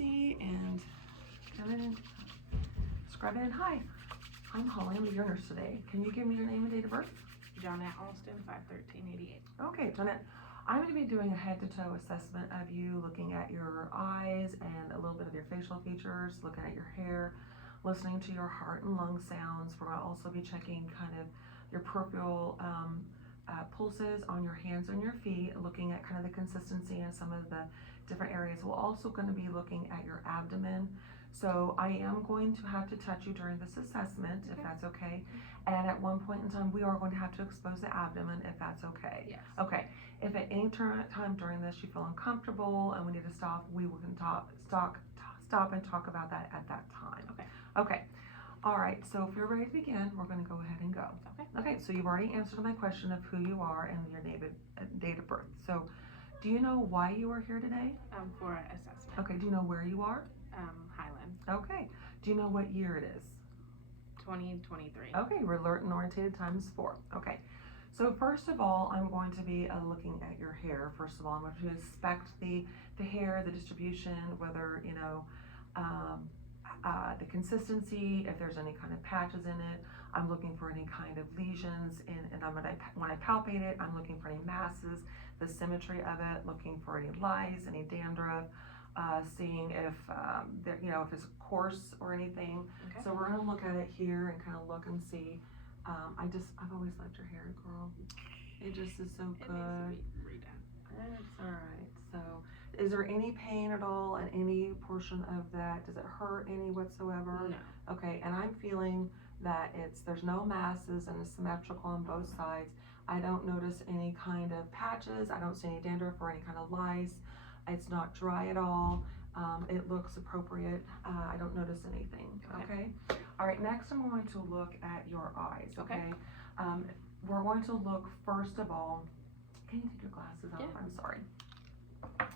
see and come in, scrub in. Hi, I'm Holly. I'm your nurse today. Can you give me your name and date of birth? Johnette Alston, 5/13/88. Okay, Jeanette, I'm going to be doing a head-to-toe assessment of you, looking at your eyes and a little bit of your facial features, looking at your hair, listening to your heart and lung sounds. We're going to also be checking kind of your peripheral pulses on your hands and your feet, looking at kind of the consistency and some of the different areas. We're also going to be looking at your abdomen. So I am going to have to touch you during this assessment, if that's okay. And at one point in time, we are going to have to expose the abdomen, if that's okay. Yes. Okay. If at any time during this you feel uncomfortable and we need to stop, we can stop and talk about that at that time. Okay. Okay. All right. So if you're ready to begin, we're going to go ahead and go. Okay. Okay. So you've already answered my question of who you are and your date of birth. So, do you know why you are here today? For an assessment. Okay. Do you know where you are? Highland. Okay. Do you know what year it is? 2023. Okay, we're alert and orientated ×4. Okay. So first of all, I'm going to be looking at your hair. First of all, I'm going to inspect the hair, the distribution, whether, you know, the consistency, if there's any kind of patches in it. I'm looking for any kind of lesions, and when I palpate it, I'm looking for any masses, the symmetry of it, looking for any lice, any dandruff, seeing if if it's coarse or anything. Okay. So we're gonna look at it here and kind of look and see. I've always liked your hair, girl. It just is so good. It needs to be redone. It's all right. So, is there any pain at all in any portion of that? Does it hurt any whatsoever? No. Okay, and I'm feeling that there's no masses and it's symmetrical on both sides. I don't notice any kind of patches. I don't see any dandruff or any kind of lice. It's not dry at all. It looks appropriate. I don't notice anything. Okay. All right. Next, I'm going to look at your eyes. Okay. We're going to look first of all. Can you take your glasses off? Yeah. I'm sorry.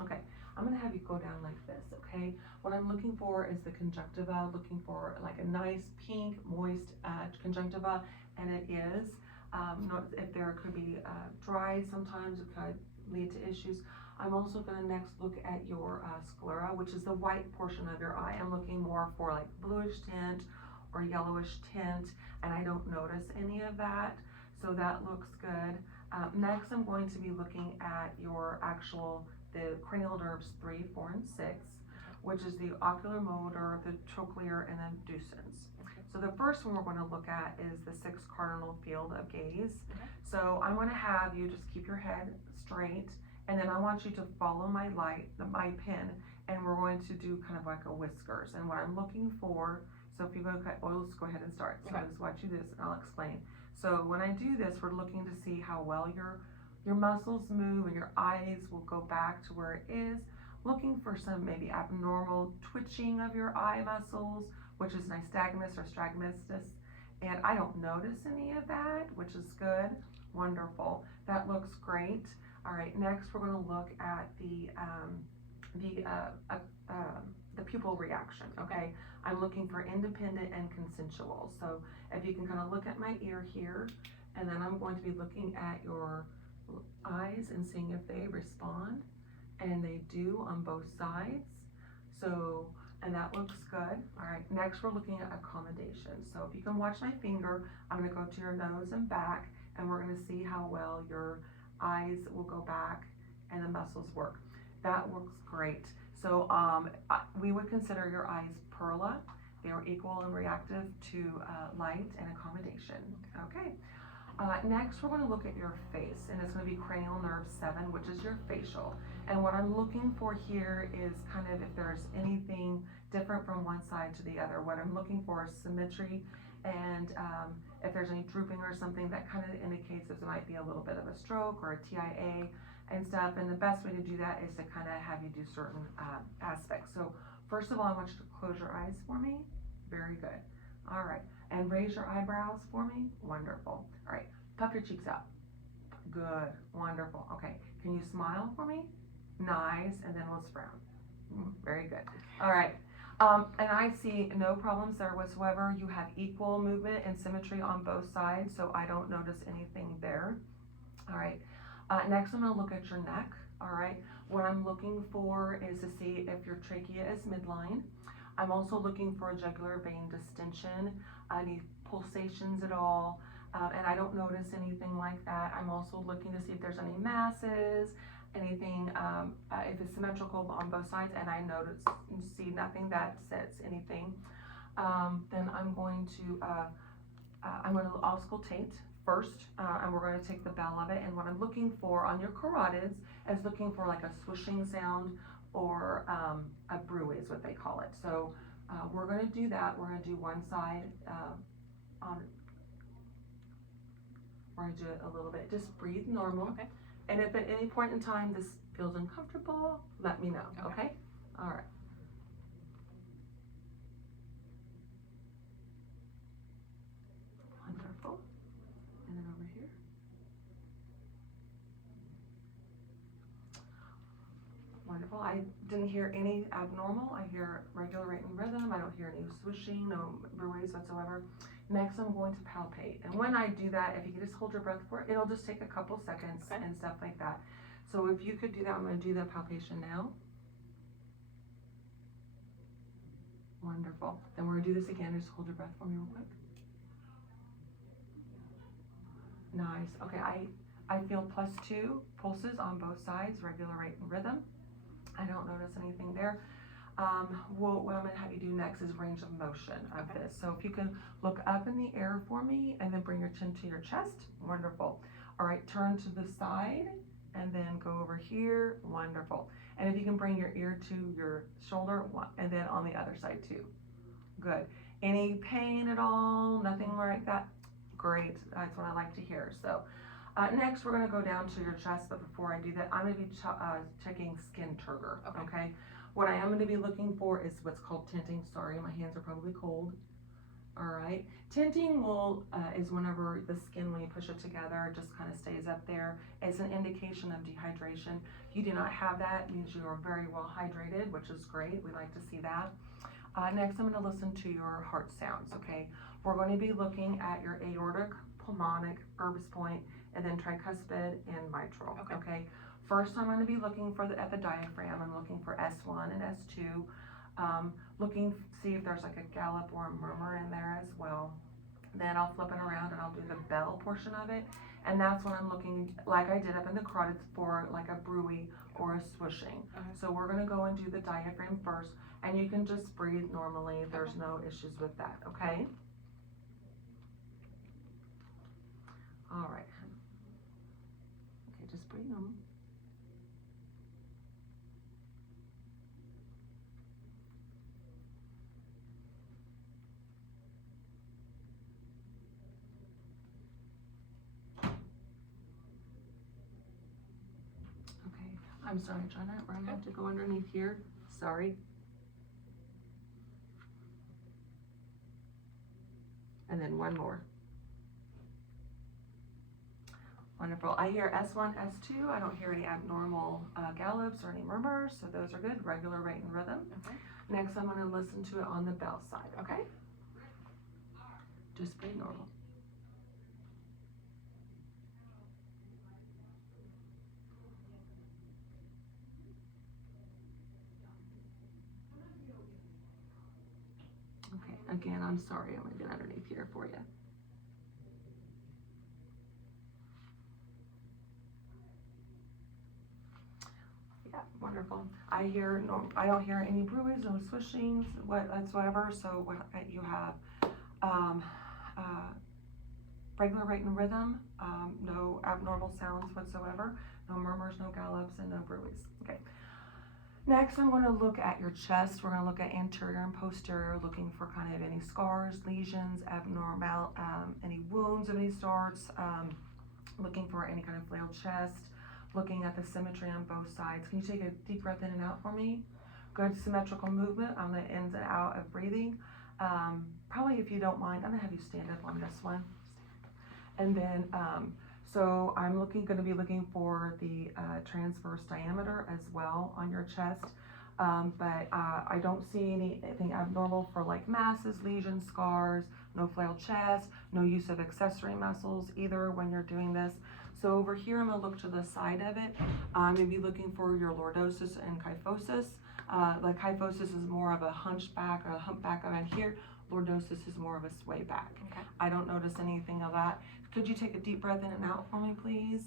Okay. I'm going to have you go down like this. Okay. What I'm looking for is the conjunctiva. Looking for like a nice pink, moist conjunctiva, and it is. If there could be dry, sometimes it could lead to issues. I'm also going to next look at your sclera, which is the white portion of your eye. I'm looking more for like bluish tint or yellowish tint, and I don't notice any of that, so that looks good. Next, I'm going to be looking at the cranial nerves 3, 4, and 6, which is the oculomotor, the trochlear, and the decussans. So the first one we're going to look at is the 6th cardinal field of gaze. So I'm going to have you just keep your head straight, and then I want you to follow my pin, and we're going to do kind of like a whiskers. And what I'm looking for, so if you go, let's go ahead and start. So Okay. just watch you this, and I'll explain. So when I do this, we're looking to see how well your muscles move, and your eyes will go back to where it is. Looking for some maybe abnormal twitching of your eye muscles, which is nystagmus or strabismus, and I don't notice any of that, which is good. Wonderful. That looks great. All right, next we're going to look at the pupil reaction. Okay, I'm looking for independent and consensual. So if you can kind of look at my ear here, and then I'm going to be looking at your eyes and seeing if they respond, and they do on both sides. So, and that looks good. All right, next we're looking at accommodation. So if you can watch my finger, I'm going to go to your nose and back, and we're going to see how well your eyes will go back and the muscles work. That works great. So we would consider your eyes perla. They are equal and reactive to light and accommodation. Okay. Next, we're going to look at your face, and it's going to be cranial nerve 7, which is your facial. And what I'm looking for here is kind of if there's anything different from one side to the other. What I'm looking for is symmetry, and if there's any drooping or something, that kind of indicates that there might be a little bit of a stroke or a TIA and stuff. And the best way to do that is to kind of have you do certain aspects. So first of all, I want you to close your eyes for me. Very good. All right. And raise your eyebrows for me. Wonderful. All right. Puff your cheeks up. Good. Wonderful. Okay. Can you smile for me? Nice. And then let's frown. Very good. All right. And I see no problems there whatsoever. You have equal movement and symmetry on both sides, so I don't notice anything there. All right. Next, I'm going to look at your neck. all right? What I'm looking for is to see if your trachea is midline. I'm also looking for a jugular vein distension, any pulsations at all, and I don't notice anything like that. I'm also looking to see if there's any masses, anything, if it's symmetrical on both sides, and I see nothing that says anything. Then I'm going to auscultate first, and we're going to take the bell of it. And what I'm looking for on your carotids is looking for like a swishing sound or a bruit is what they call it. So we're going to do that. We're going to do one side we're going to do it a little bit. Just breathe normal. Okay. And if at any point in time this feels uncomfortable, let me know. Okay? All right. Wonderful. And then over here. Wonderful. I didn't hear any abnormal. I hear regular rate and rhythm. I don't hear any swishing, no bruits whatsoever. Next, I'm going to palpate. And when I do that, if you can just hold your breath for it, it'll just take a couple seconds and stuff like that. So if you could do that, I'm going to do the palpation now. Wonderful. Then we're going to do this again. Just hold your breath for me real quick. Nice. Okay, I feel +2 pulses on both sides, regular rate and rhythm. I don't notice anything there. What I'm going to have you do next is range of motion of this. So if you can look up in the air for me and then bring your chin to your chest. Wonderful. All right, turn to the side and then go over here. Wonderful. And if you can bring your ear to your shoulder and then on the other side too. Good. Any pain at all? Nothing like that? Great. That's what I like to hear. So next we're going to go down to your chest, but before I do that, I'm going to be checking skin turgor. Okay. What I am going to be looking for is what's called tinting. Sorry, my hands are probably cold. All right. Tinting is whenever the skin, when you push it together, just kind of stays up there. It's an indication of dehydration. If you do not have that, it means you are very well hydrated, which is great. We like to see that. Next, I'm going to listen to your heart sounds. Okay. We're going to be looking at your aortic, pulmonic, Erb's point, and then tricuspid and mitral. Okay. First, I'm going to be looking at the diaphragm. I'm looking for S1 and S2. See if there's like a gallop or a murmur in there as well. Then I'll flip it around and I'll do the bell portion of it. And that's when I'm looking, like I did up in the carotids, for like a bruit or a swishing. So we're going to go and do the diaphragm first. And you can just breathe normally. There's no issues with that. Okay? All right. Okay, just breathe normal. I'm sorry, Jenna, we're gonna have to go underneath here. Sorry. And then one more. Wonderful. I hear S1, S2. I don't hear any abnormal gallops or any murmurs, so those are good. Regular rate and rhythm. Next, I'm gonna listen to it on the bell side, okay? Just breathe normal. Okay, again, I'm sorry, I'm gonna get underneath here for you. Yeah, wonderful. I don't hear any bruits, no swishings, whatsoever. So you have regular rate and rhythm, no abnormal sounds whatsoever, no murmurs, no gallops, and no bruits. Okay. Next, I'm going to look at your chest. We're going to look at anterior and posterior, looking for kind of any scars, lesions, any wounds of any sorts, looking for any kind of flailed chest, looking at the symmetry on both sides. Can you take a deep breath in and out for me? Good symmetrical movement on the ins and out of breathing. Probably, if you don't mind, I'm going to have you stand up on this one. And then, so I'm going to be looking for the transverse diameter as well on your chest, but I don't see anything abnormal for like masses, lesions, scars. no flail chest, no use of accessory muscles either when you're doing this. So over here, I'm gonna look to the side of it. I'm gonna be looking for your lordosis and kyphosis. Like kyphosis is more of a hunchback or a humpback around here. Lordosis is more of a sway back. Okay. I don't notice anything of that. Could you take a deep breath in and out for me, please?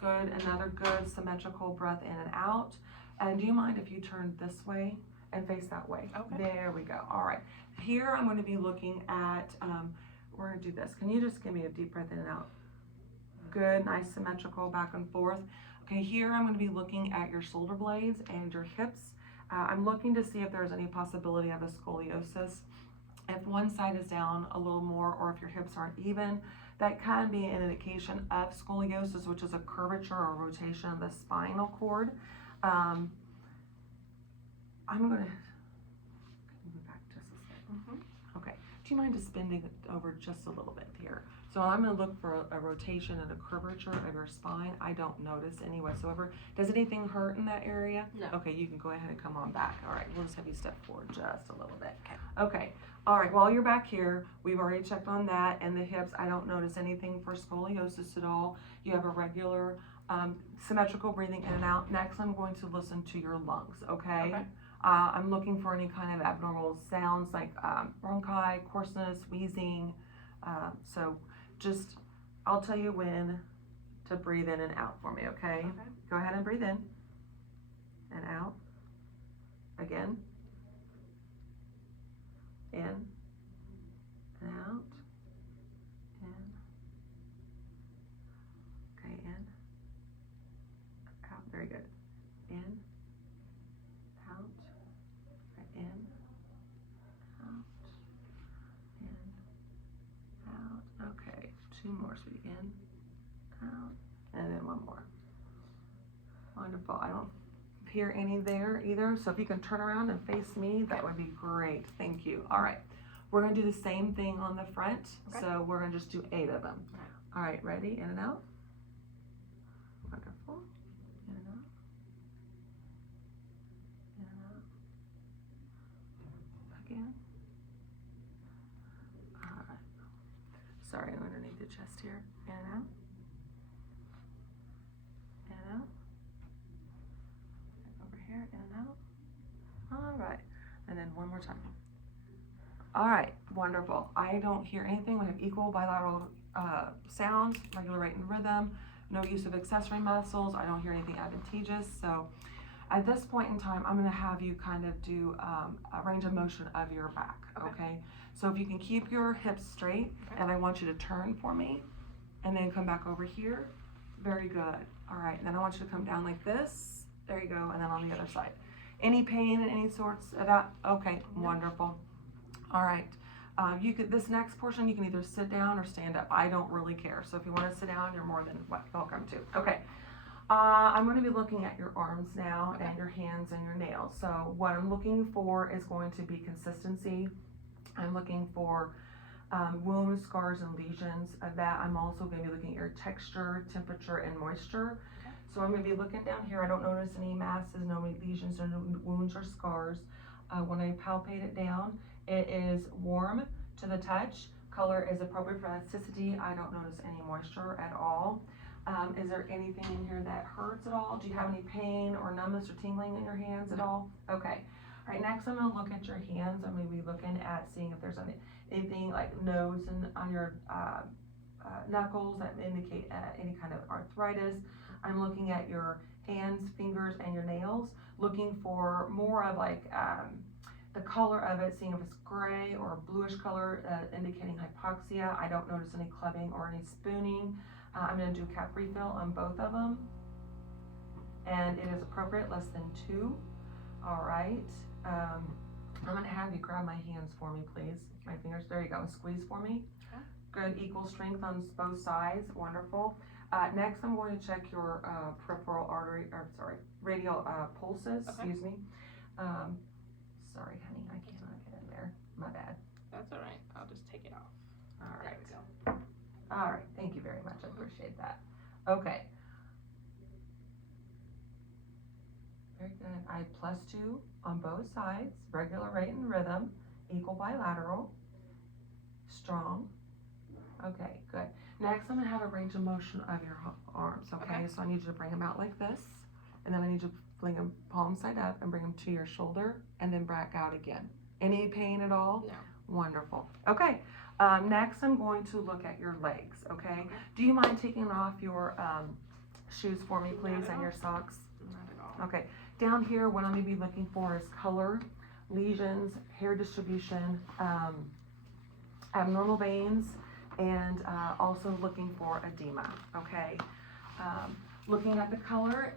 Good, another good symmetrical breath in and out. And do you mind if you turn this way and face that way? Okay. There we go, all right. Here I'm gonna be looking at, we're gonna do this. Can you just give me a deep breath in and out? Good, nice symmetrical back and forth. Okay, here I'm going to be looking at your shoulder blades and your hips. I'm looking to see if there's any possibility of a scoliosis. If one side is down a little more or if your hips aren't even, that can be an indication of scoliosis, which is a curvature or rotation of the spinal cord. I'm going to move back just a second. Okay, do you mind just bending it over just a little bit here? So I'm going to look for a rotation and a curvature of your spine. I don't notice any whatsoever. Does anything hurt in that area? No. Okay, you can go ahead and come on back. All right, we'll just have you step forward just a little bit. Okay, all right, while you're back here, we've already checked on that and the hips. I don't notice anything for scoliosis at all. You have a regular symmetrical breathing in and out. Next, I'm going to listen to your lungs, okay? I'm looking for any kind of abnormal sounds like bronchi, coarseness, wheezing. So just, I'll tell you when to breathe in and out for me, okay? Go ahead and breathe in and out. Again. In and out. In. Okay, in. Out. Very good. In. Out. In. Out. In. Out. Okay. Two more. So in. Out. And then one more. Wonderful. I don't hear any there either. So if you can turn around and face me, that would be great. Thank you. All right. We're going to do the same thing on the front. Okay. So we're going to just do 8 of them. Okay. All right. Ready? In and out. Wonderful. In and out. In and out. Again. All right. Sorry, I'm underneath the chest here. In and out. In and out. Over here, in and out. All right. And then one more time. All right, wonderful. I don't hear anything. We have equal bilateral sounds, regular rate and rhythm, no use of accessory muscles. I don't hear anything advantageous. So at this point in time, I'm gonna have you kind of do a range of motion of your back, okay? So if you can keep your hips straight, and I want you to turn for me, and then come back over here. Very good. All right, and then I want you to come down like this. There you go, and then on the other side. Any pain in any sorts of that? Okay, wonderful. All right, this next portion, you can either sit down or stand up. I don't really care. So if you want to sit down, you're more than welcome to. Okay, I'm going to be looking at your arms now and your hands and your nails. So what I'm looking for is going to be consistency. I'm looking for wounds, scars, and lesions of that. I'm also going to be looking at your texture, temperature, and moisture. So I'm going to be looking down here. I don't notice any masses, no lesions, no wounds or scars. When I palpate it down, it is warm to the touch. Color is appropriate for elasticity. I don't notice any moisture at all. Is there anything in here that hurts at all? Do you have any pain or numbness or tingling in your hands at all? Okay. All right, next I'm going to look at your hands. I'm going to be looking at seeing if there's anything like nodes on your knuckles that indicate any kind of arthritis. I'm looking at your hands, fingers, and your nails, looking for more of like the color of it, seeing if it's gray or bluish color, indicating hypoxia. I don't notice any clubbing or any spooning. I'm going to do cap refill on both of them, and it is appropriate, less than 2. All right. I'm going to have you grab my hands for me, please. My fingers, there you go, and squeeze for me. Okay. Good, equal strength on both sides, wonderful. Next, I'm going to check your peripheral artery, radial pulses, excuse me. Sorry, honey, I cannot get in there. My bad. That's all right. I'll just take it off. All right. There we go. All right, thank you very much. I appreciate that. Okay. Very good. I have +2 on both sides, regular rate and rhythm, equal bilateral. Strong. Okay, good. Next, I'm gonna have a range of motion of your arms, okay? Okay. So I need you to bring them out like this, and then I need you to fling them palm side up and bring them to your shoulder, and then back out again. Any pain at all? No. Wonderful. Okay, next I'm going to look at your legs, okay? Do you mind taking off your shoes for me, please, and your socks? Not at all. Okay, down here, what I'm gonna be looking for is color, lesions, hair distribution, abnormal veins, and also looking for edema, okay? Looking at the color,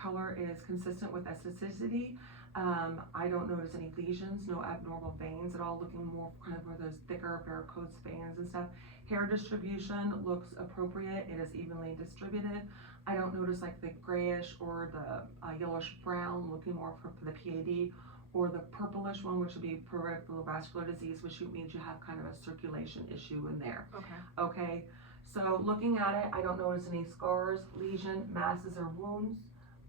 color is consistent with aestheticity. I don't notice any lesions, no abnormal veins at all, looking more kind of where those thicker varicose veins and stuff. Hair distribution looks appropriate, it is evenly distributed. I don't notice like the grayish or the yellowish brown, looking more for the PAD, or the purplish one, which would be peripheral vascular disease, which means you have kind of a circulation issue in there. Okay. Okay, so looking at it, I don't notice any scars, lesion, masses, or wounds.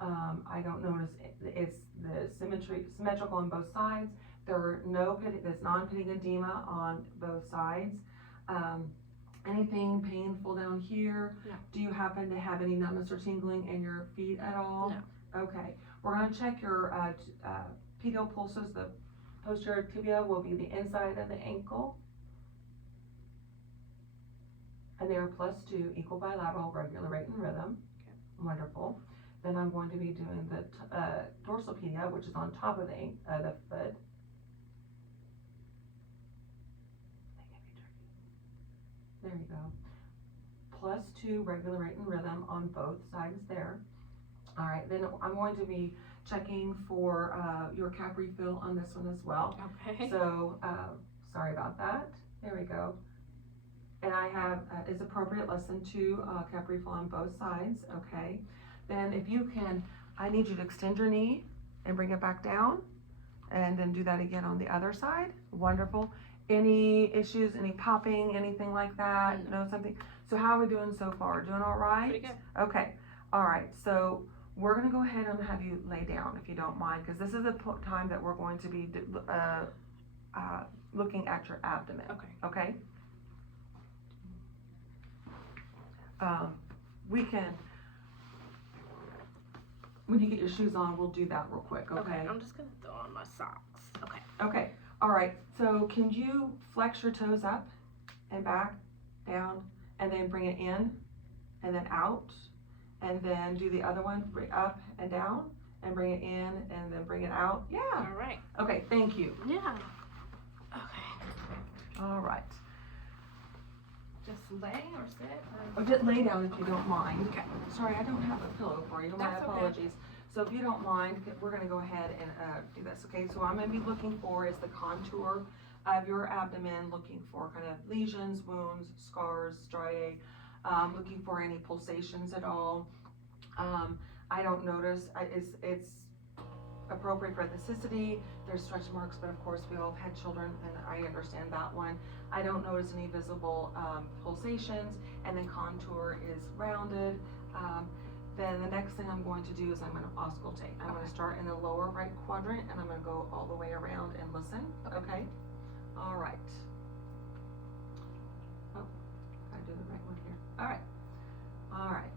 I don't notice it's the symmetrical on both sides. There's non-pitting edema on both sides. Anything painful down here? No. Do you happen to have any numbness or tingling in your feet at all? No. Okay, we're gonna check your pedal pulses. The posterior tibia will be the inside of the ankle. And they are +2, equal bilateral, regular rate and rhythm. Okay. Wonderful. Then I'm going to be doing the dorsal pedia, which is on top of the foot. There you go. +2, regular rate and rhythm on both sides there. All right, then I'm going to be checking for your cap refill on this one as well. Okay. So, sorry about that. There we go. And I have, is appropriate, less than 2 cap refill on both sides, okay? Then if you can, I need you to extend your knee and bring it back down, and then do that again on the other side. Wonderful. Any issues, any popping, anything like that? No. No, something? So how are we doing so far? Doing all right? Pretty good. Okay, all right, so we're gonna go ahead and have you lay down if you don't mind, because this is the time that we're going to be looking at your abdomen, Okay. okay? We can, when you get your shoes on, we'll do that real quick, okay? I'm just gonna throw on my socks. Okay. Okay, all right, so can you flex your toes up and back, down, and then bring it in, and then out, and then do the other one, bring up and down, and bring it in, and then bring it out? Yeah. All right. Okay, thank you. Yeah. Okay. All right. Just lay or sit? Or just lay down if you don't mind. Okay. Sorry, I don't have a pillow for you. My That's okay. apologies. So if you don't mind, we're gonna go ahead and do this, okay? So what I'm gonna be looking for is the contour of your abdomen, looking for kind of lesions, wounds, scars, striae, looking for any pulsations at all. I don't notice, it's appropriate for the cystity. There's stretch marks, but of course we all have had children, and I understand that one. I don't notice any visible pulsations, and then contour is rounded. Then the next thing I'm going to do is I'm going to auscultate. I'm going to start in the lower right quadrant, and I'm going to go all the way around and listen, okay? All right. Oh, gotta do the right one here. All right. All right.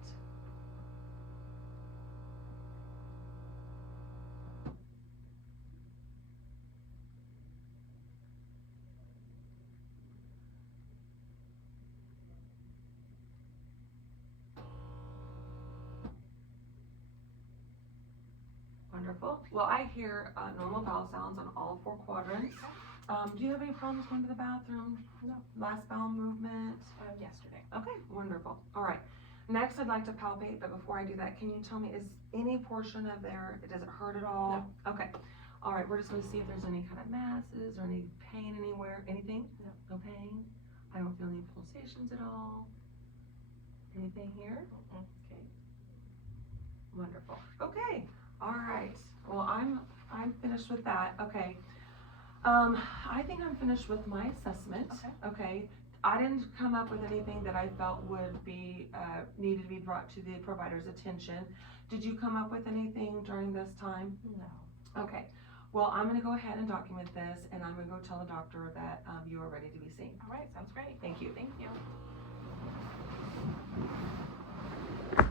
Wonderful. Well, I hear normal bowel sounds on all 4 quadrants. Do you have any problems going to the bathroom? No. Last bowel movement? Yesterday. Okay, wonderful. All right. Next, I'd like to palpate, but before I do that, can you tell me, is any portion of there, does it hurt at all? No. Okay. All right, we're just going to see if there's any kind of masses or any pain anywhere. Anything? No. No pain? I don't feel any pulsations at all. Anything here? Okay. Wonderful. Okay. All right. Well, I'm finished with that. Okay. I think I'm finished with my assessment. Okay. I didn't come up with anything that I felt would be needed to be brought to the provider's attention. Did you come up with anything during this time? No. Okay. Well, I'm gonna go ahead and document this, and I'm gonna go tell the doctor that you are ready to be seen. All right, sounds great. Thank you. Thank you.